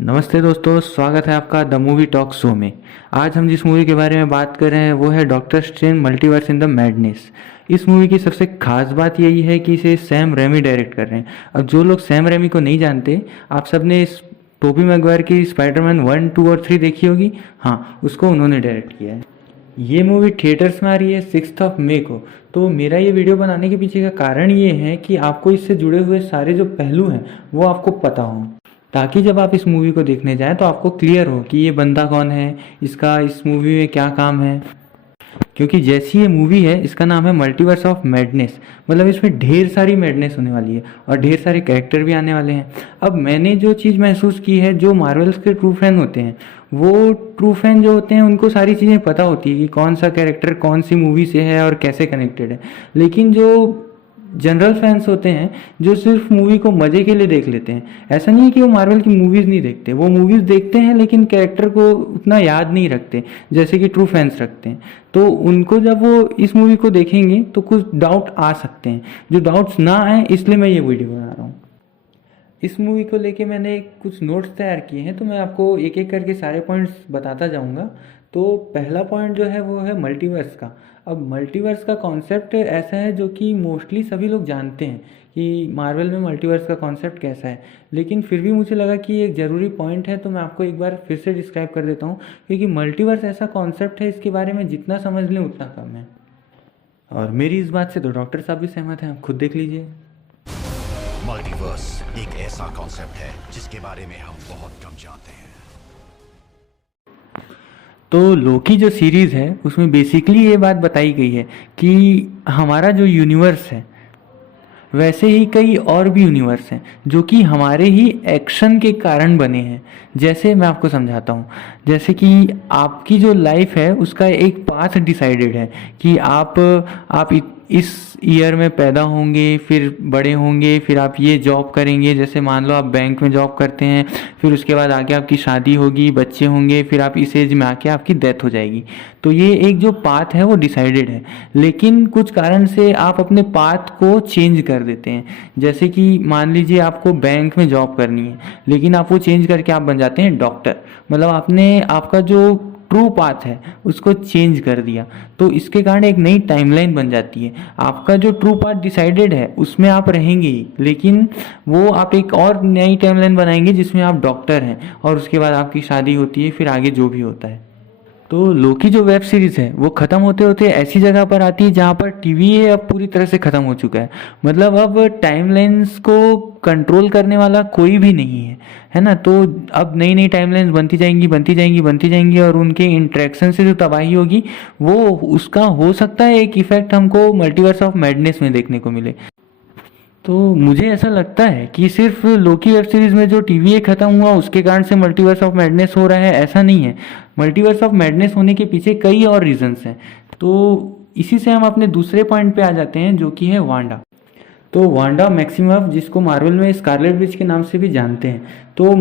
नमस्ते दोस्तों, स्वागत है आपका द मूवी टॉक शो में। आज हम जिस मूवी के बारे में बात कर रहे हैं वो है doctor strange multiverse in the madness. इस मूवी की सबसे खास बात यही है कि इसे सैम रेमी डायरेक्ट कर रहे हैं। अब जो लोग सैम रेमी को नहीं जानते, आप सबने इस टोबी मैगवायर की स्पाइडरमैन 1, 2 और 3 देखी होगी। हाँ, उसको उन्होंने डायरेक्ट किया है। ये मूवी थिएटर्स में आ रही है 6 मई को। तो मेरा ये वीडियो बनाने के पीछे का कारण ये है कि आपको इससे जुड़े हुए सारे जो पहलू हैं वो आपको पता हों, ताकि जब आप इस मूवी को देखने जाएं तो आपको क्लियर हो कि ये बंदा कौन है, इसका इस मूवी में क्या काम है। क्योंकि जैसी ये मूवी है, इसका नाम है मल्टीवर्स ऑफ मैडनेस, मतलब इसमें ढेर सारी मैडनेस होने वाली है और ढेर सारे कैरेक्टर भी आने वाले हैं। अब मैंने जो चीज़ महसूस की है, जो मार्वल्स के ट्रू फैन होते हैं, वो ट्रू फैन जो होते हैं उनको सारी चीज़ें पता होती है कि कौन सा कैरेक्टर कौन सी मूवी से है और कैसे कनेक्टेड है। लेकिन जो जनरल फैंस होते हैं, जो सिर्फ मूवी को मज़े के लिए देख लेते हैं, ऐसा नहीं है कि वो मार्वल की मूवीज़ नहीं देखते, वो मूवीज़ देखते हैं लेकिन कैरेक्टर को उतना याद नहीं रखते जैसे कि ट्रू फैंस रखते हैं। तो उनको जब वो इस मूवी को देखेंगे तो कुछ डाउट आ सकते हैं। जो डाउट्स ना आए इसलिए मैं ये वीडियो बना रहा हूँ। इस मूवी को लेके मैंने कुछ नोट्स तैयार किए हैं, तो मैं आपको एक एक करके सारे पॉइंट्स बताता जाऊंगा। तो पहला पॉइंट जो है वो है मल्टीवर्स का। अब मल्टीवर्स का कॉन्सेप्ट ऐसा है जो कि मोस्टली सभी लोग जानते हैं कि मार्वल में मल्टीवर्स का कॉन्सेप्ट कैसा है, लेकिन फिर भी मुझे लगा कि एक ज़रूरी पॉइंट है, तो मैं आपको एक बार फिर से डिस्क्राइब कर देता हूँ। क्योंकि मल्टीवर्स ऐसा कॉन्सेप्ट है, इसके बारे में जितना समझ लें उतना कम है। और मेरी इस बात से तो डॉक्टर साहब भी सहमत हैं, आप खुद देख लीजिए। मल्टीवर्स एक ऐसा कॉन्सेप्ट है जिसके बारे में हम बहुत कम जानते हैं। तो लोकी जो सीरीज़ है उसमें बेसिकली ये बात बताई गई है कि हमारा जो यूनिवर्स है, वैसे ही कई और भी यूनिवर्स हैं जो कि हमारे ही एक्शन के कारण बने हैं। जैसे मैं आपको समझाता हूँ, जैसे कि आपकी जो लाइफ है उसका एक पाथ डिसाइडेड है कि आप इस ईयर में पैदा होंगे, फिर बड़े होंगे, फिर आप ये जॉब करेंगे। जैसे मान लो आप बैंक में जॉब करते हैं, फिर उसके बाद आके आपकी शादी होगी, बच्चे होंगे, फिर आप इस एज में आके आपकी डेथ हो जाएगी। तो ये एक जो पाथ है वो डिसाइडेड है, लेकिन कुछ कारण से आप अपने पाथ को चेंज कर देते हैं। जैसे कि मान लीजिए आपको बैंक में जॉब करनी है, लेकिन आप वो चेंज करके आप बन जाते हैं डॉक्टर। मतलब आपने आपका जो ट्रू पाथ है उसको चेंज कर दिया। तो इसके कारण एक नई टाइमलाइन बन जाती है। आपका जो ट्रू पाथ डिसाइडेड है उसमें आप रहेंगे ही, लेकिन वो आप एक और नई टाइमलाइन बनाएंगे जिसमें आप डॉक्टर हैं, और उसके बाद आपकी शादी होती है, फिर आगे जो भी होता है। तो लोकी जो वेब सीरीज़ है वो ख़त्म होते होते ऐसी जगह पर आती है जहाँ पर टीवी अब पूरी तरह से ख़त्म हो चुका है। मतलब अब टाइमलाइंस को कंट्रोल करने वाला कोई भी नहीं है ना। तो अब नई नई टाइमलाइंस बनती जाएंगी, बनती जाएंगी, बनती जाएंगी, और उनके इंटरेक्शन से जो तबाही होगी वो उसका हो सकता है एक इफेक्ट हमको मल्टीवर्स ऑफ मैडनेस में देखने को मिले। तो मुझे ऐसा लगता है कि सिर्फ लोकी वेब सीरीज में जो टीवीए खत्म हुआ उसके कारण से मल्टीवर्स ऑफ मैडनेस हो रहा है, ऐसा नहीं है। मल्टीवर्स ऑफ मैडनेस होने के पीछे कई और रीजंस हैं। तो इसी से हम अपने दूसरे पॉइंट पे आ जाते हैं, जो कि है वांडा। तो वांडा मैक्सिमफ, जिसको मार्वल में स्कारलेट विच के नाम से भी जानते हैं, तो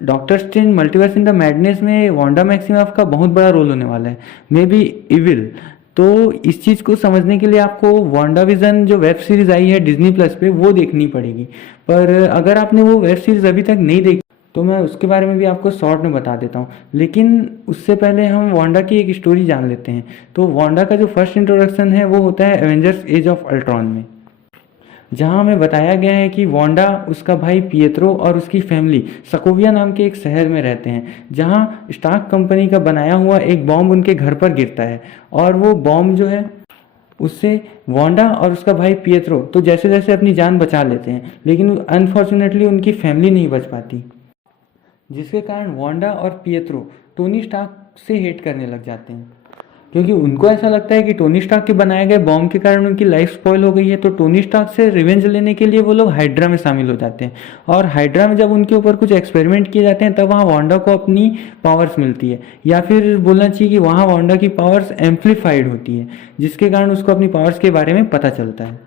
doctor strange multiverse in the madness में वांडा मैक्सिमफ का बहुत बड़ा रोल होने वाला है, मे बी इविल। तो इस चीज़ को समझने के लिए आपको वांडा विजन जो वेब सीरीज़ आई है डिज्नी प्लस पे वो देखनी पड़ेगी। पर अगर आपने वो वेब सीरीज़ अभी तक नहीं देखी तो मैं उसके बारे में भी आपको शॉर्ट में बता देता हूँ। लेकिन उससे पहले हम वांडा की एक स्टोरी जान लेते हैं। तो वांडा का जो फर्स्ट इंट्रोडक्शन है वो होता है एवेंजर्स एज ऑफ अल्ट्रॉन में, जहाँ हमें बताया गया है कि वांडा, उसका भाई पिएत्रो और उसकी फैमिली सकोविया नाम के एक शहर में रहते हैं, जहाँ स्टार्क कंपनी का बनाया हुआ एक बॉम्ब उनके घर पर गिरता है। और वो बॉम्ब जो है उससे वांडा और उसका भाई पिएत्रो तो जैसे जैसे अपनी जान बचा लेते हैं, लेकिन अनफॉर्चुनेटली उनकी फैमिली नहीं बच पाती, जिसके कारण वांडा और पिएत्रो टोनी स्टार्क से हेट करने लग जाते हैं। क्योंकि उनको ऐसा लगता है कि टोनी स्टार्क के बनाए गए बॉम्ब के कारण उनकी लाइफ स्पॉइल हो गई है। तो टोनी स्टार्क से रिवेंज लेने के लिए वो लोग हाइड्रा में शामिल हो जाते हैं, और हाइड्रा में जब उनके ऊपर कुछ एक्सपेरिमेंट किए जाते हैं तब वहाँ वांडा को अपनी पावर्स मिलती है, या फिर बोलना चाहिए कि वहाँ वांडा की पावर्स एम्पलीफाइड होती है, जिसके कारण उसको अपनी पावर्स के बारे में पता चलता है।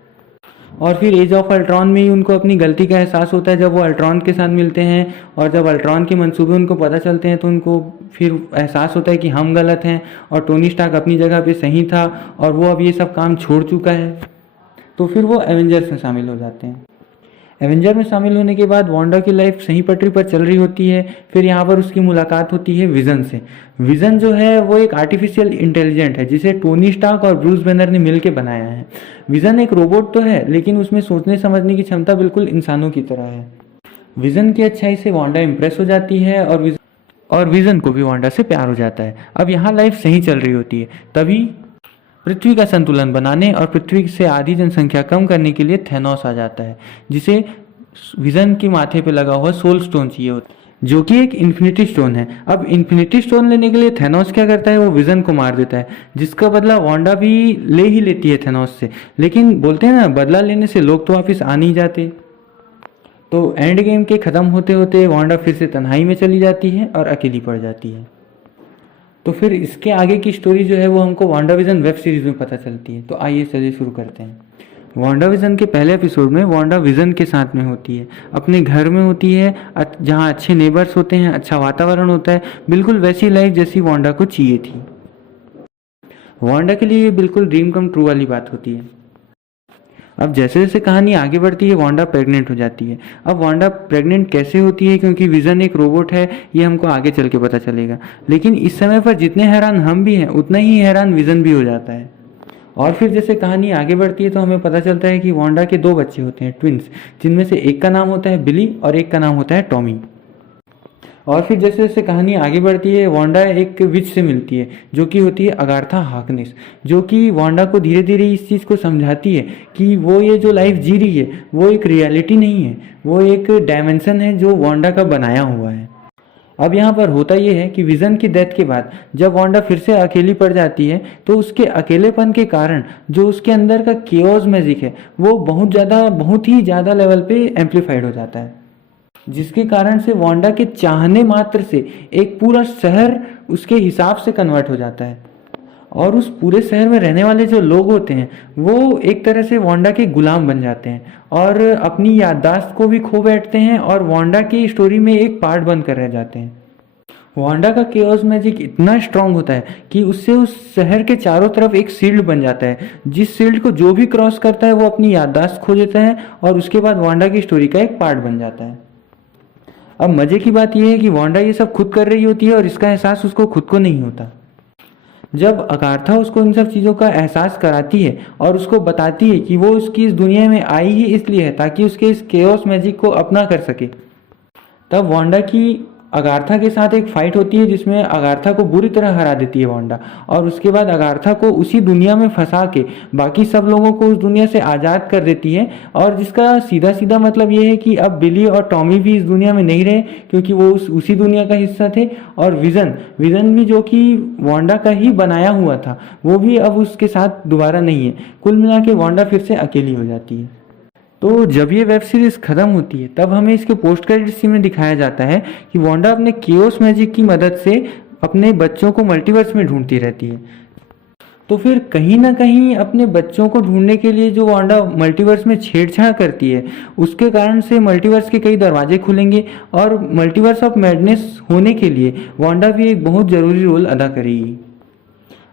और फिर एज ऑफ अल्ट्रॉन में ही उनको अपनी गलती का एहसास होता है, जब वो अल्ट्रॉन के साथ मिलते हैं और जब अल्ट्रॉन के मंसूबे उनको पता चलते हैं तो उनको फिर एहसास होता है कि हम गलत हैं और टोनी स्टार्क अपनी जगह पे सही था और वो अब ये सब काम छोड़ चुका है। तो फिर वो एवेंजर्स में शामिल हो जाते हैं। एवेंजर में शामिल होने के बाद वांडा की लाइफ सही पटरी पर चल रही होती है। फिर यहाँ पर उसकी मुलाकात होती है विजन से। विजन जो है वो एक आर्टिफिशियल इंटेलिजेंट है जिसे टोनी स्टार्क और ब्रूस बैनर ने मिलकर बनाया है। विजन एक रोबोट तो है लेकिन उसमें सोचने समझने की क्षमता बिल्कुल इंसानों की तरह है। विजन की अच्छाई से वांडा इम्प्रेस हो जाती है और विजन को भी वांडा से प्यार हो जाता है। अब यहाँ लाइफ सही चल रही होती है, तभी पृथ्वी का संतुलन बनाने और पृथ्वी से आधी जनसंख्या कम करने के लिए थैनोस आ जाता है, जिसे विजन के माथे पे लगा हुआ सोल स्टोन चाहिए होता है, जो कि एक इन्फिनिटी स्टोन है। अब इन्फिनिटी स्टोन लेने के लिए थैनोस क्या करता है, वो विजन को मार देता है, जिसका बदला वांडा भी ले ही लेती है थैनोस से। लेकिन बोलते हैं ना, बदला लेने से लोग तो वापिस आ नहीं जाते। तो एंड गेम के ख़त्म होते होते वांडा फिर से तन्हाई में चली जाती है और अकेली पड़ जाती है। तो फिर इसके आगे की स्टोरी जो है वो हमको वांडा विजन वेब सीरीज में पता चलती है। तो आइए चलिए शुरू करते हैं। वांडा विजन के पहले एपिसोड में वांडा विजन के साथ में होती है, अपने घर में होती है, जहाँ अच्छे नेबर्स होते हैं, अच्छा वातावरण होता है, बिल्कुल वैसी लाइफ जैसी वांडा को चाहिए थी। वांडा के लिए ये बिल्कुल ड्रीम कम ट्रू वाली बात होती है। अब जैसे जैसे कहानी आगे बढ़ती है वांडा प्रेग्नेंट हो जाती है। अब वांडा प्रेग्नेंट कैसे होती है, क्योंकि विजन एक रोबोट है, ये हमको आगे चल के पता चलेगा। लेकिन इस समय पर जितने हैरान हम भी हैं उतना ही हैरान विजन भी हो जाता है। और फिर जैसे कहानी आगे बढ़ती है तो हमें पता चलता है कि वांडा के 2 बच्चे होते हैं, ट्विंस, जिनमें से एक का नाम होता है बिली और एक का नाम होता है टॉमी। और फिर जैसे जैसे कहानी आगे बढ़ती है वांडा एक विच से मिलती है जो कि होती है अगाथा हार्कनेस, जो कि वांडा को धीरे धीरे इस चीज़ को समझाती है कि वो ये जो लाइफ जी रही है वो एक रियलिटी नहीं है, वो एक डायमेंशन है जो वांडा का बनाया हुआ है। अब यहाँ पर होता ये है कि विजन की डेथ के बाद जब वांडा फिर से अकेली पड़ जाती है तो उसके अकेलेपन के कारण जो उसके अंदर का केओस मैजिक है वो बहुत ही ज़्यादा लेवल पे एम्पलीफाइड हो जाता है, जिसके कारण से वांडा के चाहने मात्र से एक पूरा शहर उसके हिसाब से कन्वर्ट हो जाता है। और उस पूरे शहर में रहने वाले जो लोग होते हैं वो एक तरह से वांडा के गुलाम बन जाते हैं और अपनी याददाश्त को भी खो बैठते हैं और वांडा की स्टोरी में एक पार्ट बनकर रह जाते हैं। वांडा का केओस मैजिक इतना स्ट्रांग होता है कि उससे उस शहर के चारों तरफ एक शील्ड बन जाता है, जिस शील्ड को जो भी क्रॉस करता है वो अपनी याददाश्त खो देता है और उसके बाद वांडा की स्टोरी का एक पार्ट बन जाता है। अब मजे की बात यह है कि वांडा ये सब खुद कर रही होती है और इसका एहसास उसको खुद को नहीं होता। जब अगाथा उसको इन सब चीज़ों का एहसास कराती है और उसको बताती है कि वो उसकी इस दुनिया में आई ही इसलिए है ताकि उसके इस केओस मैजिक को अपना कर सके, तब वांडा की अगाथा के साथ एक फाइट होती है जिसमें अगाथा को बुरी तरह हरा देती है वांडा, और उसके बाद अगाथा को उसी दुनिया में फंसा के बाकी सब लोगों को उस दुनिया से आज़ाद कर देती है। और जिसका सीधा सीधा मतलब ये है कि अब बिली और टॉमी भी इस दुनिया में नहीं रहे क्योंकि वो उसी दुनिया का हिस्सा थे, और विजन भी जो कि वांडा का ही बनाया हुआ था वो भी अब उसके साथ दोबारा नहीं है। कुल मिला के वांडा फिर से अकेली हो जाती है। तो जब ये वेब सीरीज खत्म होती है तब हमें इसके पोस्ट क्रेडिट सीन में दिखाया जाता है कि वांडा अपने केओस मैजिक की मदद से अपने बच्चों को मल्टीवर्स में ढूंढती रहती है। तो फिर कहीं ना कहीं अपने बच्चों को ढूंढने के लिए जो वांडा मल्टीवर्स में छेड़छाड़ करती है उसके कारण से मल्टीवर्स के कई दरवाजे खुलेंगे और मल्टीवर्स ऑफ मैडनेस होने के लिए वांडा भी एक बहुत ज़रूरी रोल अदा करेगी।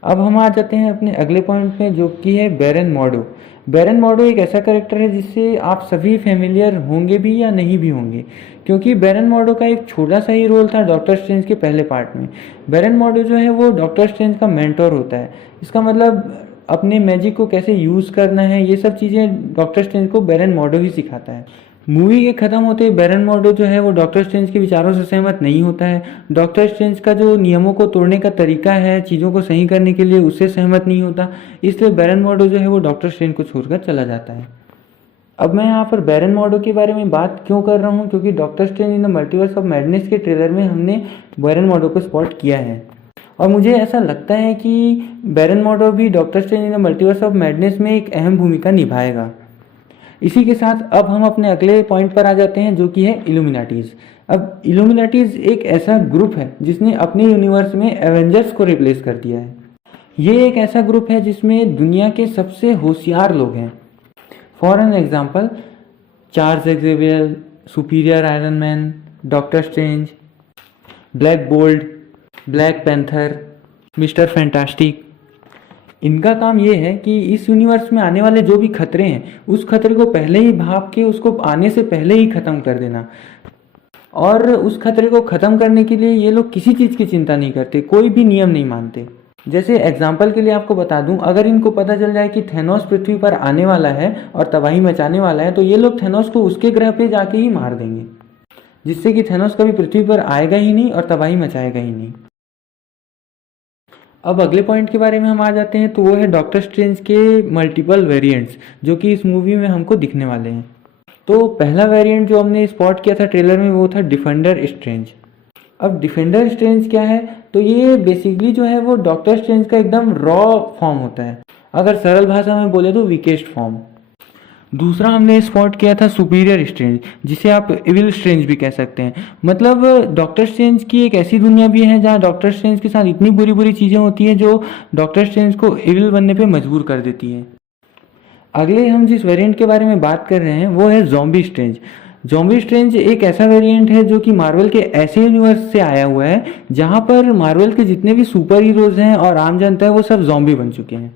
अब हम आ जाते हैं अपने अगले पॉइंट में जो कि है बैरन मॉर्डो। बैरन मॉर्डो एक ऐसा कैरेक्टर है जिससे आप सभी फेमिलियर होंगे भी या नहीं भी होंगे, क्योंकि बैरन मॉर्डो का एक छोटा सा ही रोल था डॉक्टर स्ट्रेंज के पहले पार्ट में। बैरन मॉर्डो जो है वो डॉक्टर स्ट्रेंज का मेंटोर होता है। इसका मतलब अपने मैजिक को कैसे यूज़ करना है ये सब चीज़ें डॉक्टर स्ट्रेंज को बैरन मॉर्डो ही सिखाता है। मूवी के ख़त्म होते ही बैरन मॉर्डो जो है वो डॉक्टर स्ट्रेंज के विचारों से सहमत नहीं होता है। डॉक्टर स्ट्रेंज का जो नियमों को तोड़ने का तरीका है चीज़ों को सही करने के लिए उससे सहमत नहीं होता, इसलिए बैरन मॉर्डो जो है वो डॉक्टर स्ट्रेंज को छोड़कर चला जाता है। अब मैं यहाँ पर बैरन मॉर्डो के बारे में बात क्यों कर रहा हूँ, क्योंकि doctor strange in the multiverse of madness के ट्रेलर में हमने बैरन मॉर्डो को स्पॉट किया है और मुझे ऐसा लगता है कि बैरन मॉर्डो भी doctor strange in the multiverse of madness में एक अहम भूमिका निभाएगा। इसी के साथ अब हम अपने अगले पॉइंट पर आ जाते हैं जो कि है इल्यूमिनाटीज। अब इल्यूमिनाटीज एक ऐसा ग्रुप है जिसने अपने यूनिवर्स में एवेंजर्स को रिप्लेस कर दिया है। ये एक ऐसा ग्रुप है जिसमें दुनिया के सबसे होशियार लोग हैं। For an example Charles Xavier, superior iron man, doctor strange, black bolt, black panther, mister fantastic, इनका काम ये है कि इस यूनिवर्स में आने वाले जो भी खतरे हैं उस खतरे को पहले ही भाप के उसको आने से पहले ही ख़त्म कर देना। और उस खतरे को ख़त्म करने के लिए ये लोग किसी चीज़ की चिंता नहीं करते, कोई भी नियम नहीं मानते। जैसे एग्जाम्पल के लिए आपको बता दूं, अगर इनको पता चल जाए कि थेनोस पृथ्वी पर आने वाला है और तबाही मचाने वाला है, तो ये लोग थेनोस को उसके ग्रह पे जाके ही मार देंगे, जिससे कि थेनोस कभी पृथ्वी पर आएगा ही नहीं और तबाही मचाएगा ही नहीं। अब अगले पॉइंट के बारे में हम आ जाते हैं, तो वो है डॉक्टर स्ट्रेंज के मल्टीपल वेरिएंट्स जो कि इस मूवी में हमको दिखने वाले हैं। तो पहला वेरिएंट जो हमने स्पॉट किया था ट्रेलर में वो था डिफेंडर स्ट्रेंज। अब डिफेंडर स्ट्रेंज क्या है, तो ये बेसिकली जो है वो डॉक्टर स्ट्रेंज का एकदम रॉ फॉर्म होता है, अगर सरल भाषा में बोले तो वीकेस्ट फॉर्म। दूसरा हमने स्पॉट किया था सुपीरियर स्ट्रेंज, जिसे आप इविल स्ट्रेंज भी कह सकते हैं। मतलब डॉक्टर स्ट्रेंज की एक ऐसी दुनिया भी है जहाँ डॉक्टर स्ट्रेंज के साथ इतनी बुरी बुरी चीज़ें होती हैं जो डॉक्टर स्ट्रेंज को इविल बनने पे मजबूर कर देती है। अगले हम जिस वेरिएंट के बारे में बात कर रहे हैं वो है ज़ॉम्बी स्ट्रेंज। ज़ॉम्बी स्ट्रेंज एक ऐसा वेरिएंट है जो कि मार्वल के ऐसे यूनिवर्स से आया हुआ है जहाँ पर मार्वल के जितने भी सुपर हीरोज़ हैं और आम जनता है वो सब ज़ॉम्बी बन चुके हैं।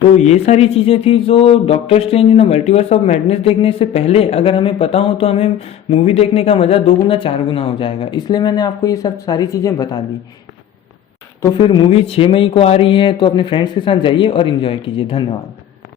तो ये सारी चीज़ें थी जो doctor strange in the multiverse of madness देखने से पहले अगर हमें पता हो तो हमें मूवी देखने का मज़ा 2 गुना 4 गुना हो जाएगा, इसलिए मैंने आपको ये सब सारी चीज़ें बता दी। तो फिर मूवी 6 मई को आ रही है, तो अपने फ्रेंड्स के साथ जाइए और इन्जॉय कीजिए। धन्यवाद।